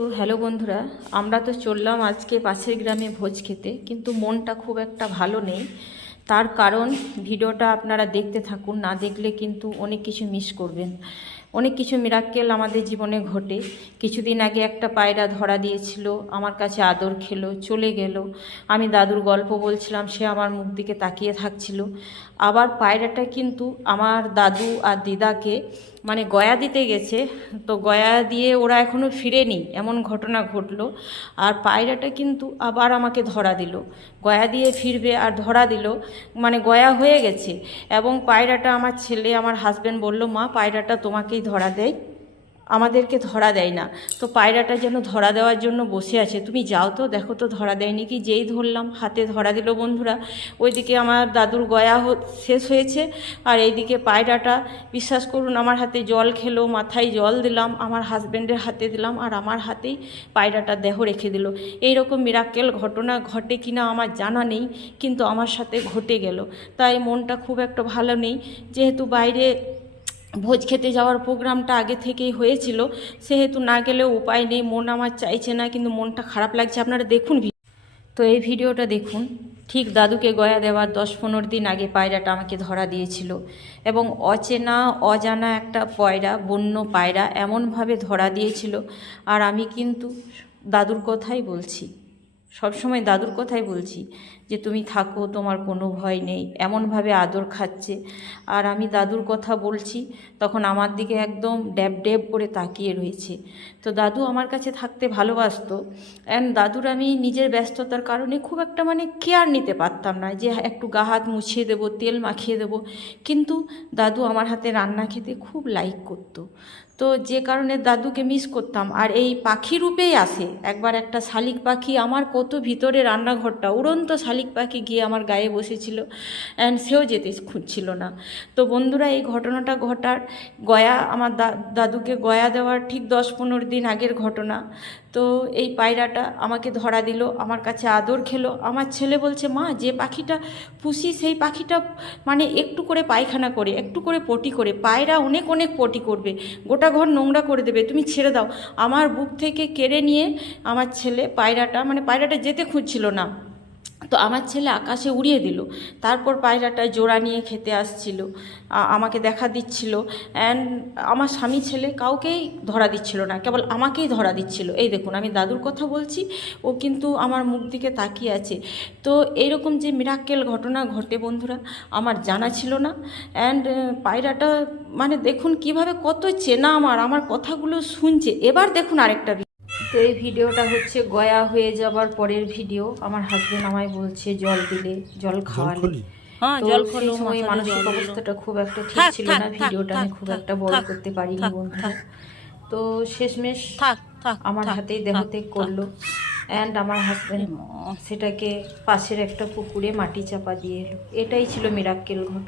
তো হ্যালো বন্ধুরা, আমরা তো চললাম আজকে পাশের গ্রামে ভোজ খেতে, কিন্তু মনটা খুব একটা ভালো নেই। তার কারণ ভিডিওটা আপনারা দেখতে থাকুন, না দেখলে কিন্তু অনেক কিছু মিস করবেন। অনেক কিছু মিরাক্কেল আমাদের জীবনে ঘটে। কিছুদিন আগে একটা পায়রা ধরা দিয়েছিল, আমার কাছে আদর খেলো, চলে গেল। আমি দাদুর গল্প বলছিলাম, সে আমার মুখ দিকে তাকিয়ে থাকছিল। আবার পায়রাটা কিন্তু আমার দাদু আর দিদাকে মানে গয়া দিতে গেছে। তো গয়া দিয়ে ওরা এখনও ফিরেনি, এমন ঘটনা ঘটলো। আর পায়রাটা কিন্তু আবার আমাকে ধরা দিল। গয়া দিয়ে ফিরবে আর ধরা দিল মানে গয়া হয়ে গেছে। এবং পায়রাটা আমার ছেলে, আমার হাজব্যান্ড বলল, মা, পায়রাটা তোমাকেই ধরা দেয়। আমাদেরকে ধরা দেয় না। তো পায়রাটা যেন ধরা দেওয়ার জন্য বসে আছে। তুমি যাও তো, দেখো তো ধরা দেয়নি কি যেই ধরলাম, হাতে ধরা দিল বন্ধুরা। ওইদিকে আমার দাদুর গয়া শেষ হয়েছে। আর এইদিকে পায়রাটা, বিশ্বাস করুন, আমার হাতে জল খেলো, মাথায় জল দিলাম, আমার হাজব্যান্ডের হাতে দিলাম, আর আমার হাতেই পায়রাটা দেহ রেখে দিল। এইরকম মিরাক্কেল ঘটনা ঘটে কিনা আমার জানা নেই, কিন্তু আমার সাথে ঘটে গেল। তাই মনটা খুব একটা ভালো নেই। যেহেতু বাইরে ভোজ খেতে যাওয়ার প্রোগ্রামটা আগে থেকেই হয়েছিল। সেহেতু না গেলেও উপায় নেই, মন আমার চাইছে না, কিন্তু মনটা খারাপ লাগছে। আপনারা দেখুন তো এই ভিডিওটা দেখুন। ঠিক দাদুকে গয়া দেওয়ার দশ পনেরো দিন আগে পায়রাটা আমাকে ধরা দিয়েছিল। এবং অচেনা, অজানা একটা পয়রা, বন্য পায়রা এমনভাবে ধরা দিয়েছিল। আর আমি কিন্তু দাদুর কথাই বলছি। সবসময় দাদুর কথাই বলছি যে তুমি থাকো, তোমার কোনো ভয় নেই। এমনভাবে আদর খাচ্ছে। আর আমি দাদুর কথা বলছি, তখন আমার দিকে একদম ড্যাব ড্যাব করে তাকিয়ে রয়েছে। তো দাদু আমার কাছে থাকতে ভালোবাসতো। অ্যান্ড দাদুর আমি নিজের ব্যস্ততার কারণে খুব একটা মানে কেয়ার নিতে পারতাম না যে একটু গা হাত মুছিয়ে দেবো, তেল মাখিয়ে দেবো। কিন্তু দাদু আমার হাতে রান্না খেতে খুব লাইক করতো। তো যে কারণে দাদুকে মিস করতাম। আর এই পাখি রূপেই আসে একবার একটা শালিক পাখি আমার কত ভিতরে রান্নাঘরটা, উড়ন্ত শালিক পাখি গিয়ে আমার গায়ে বসেছিল অ্যান্ড সেও যেতে খুঁজছিল না। তো বন্ধুরা, এই ঘটনাটা ঘটার গয়া, আমার দাদুকে গয়া দেওয়ার ঠিক দশ পনেরো দিন আগের ঘটনা। তো এই পায়রাটা আমাকে ধরা দিল, আমার কাছে আদর খেলো। আমার ছেলে বলছে, মা, যে পাখিটা পুষি, সেই পাখিটা মানে একটু করে পায়খানা করে, একটু করে পটি করে। পায়রা অনেক অনেক পটি করবে। গোটা ঘর নোংরা করে দেবে, তুমি ছেড়ে দাও। আমার বুক থেকে কেড়ে নিয়ে আমার ছেলে পায়রাটা মানে পায়রাটা যেতে খুঁজছিল না। তো আমার ছেলে আকাশে উড়িয়ে দিল। তারপর পায়রাটা জোড়া নিয়ে খেতে আসছিল আমাকে দেখা দিচ্ছিল। অ্যান্ড আমার স্বামী ছেলে কাউকেই ধরা দিচ্ছিল না, কেবল আমাকেই ধরা দিচ্ছিল। এই দেখুন, আমি দাদুর কথা বলছি, ও কিন্তু আমার মুখ দিকে তাকিয়ে আছে। তো এইরকম যে মিরাক্কেল ঘটনা ঘটে বন্ধুরা, আমার জানা ছিল না। অ্যান্ড পায়রাটা মানে দেখুন কীভাবে কত চেনা আমার আমার কথাগুলো শুনছে। এবার দেখুন আরেকটা তো এই ভিডিওটা হচ্ছে গয়া হয়ে যাবার পরের ভিডিও। আমার হাজবেন্ড আমায় বলছে জল দিলে জল খাওয়ালে? হ্যাঁ জল খোলো মানসিক অবস্থাটা খুব একটা ঠিক ছিল না ভিডিওটা আমি খুব একটা বড় করতে পারিনি থাক। তো শেষমেশ থাক থাক আমার হাতেই থাক, দেহতে করল। অ্যান্ড আমার হাজব্যান্ড সেটাকে পাশের একটা পুকুরে মাটি চাপা দিয়ে এলো। এটাই ছিল মিরাক্কেল ঘটনা।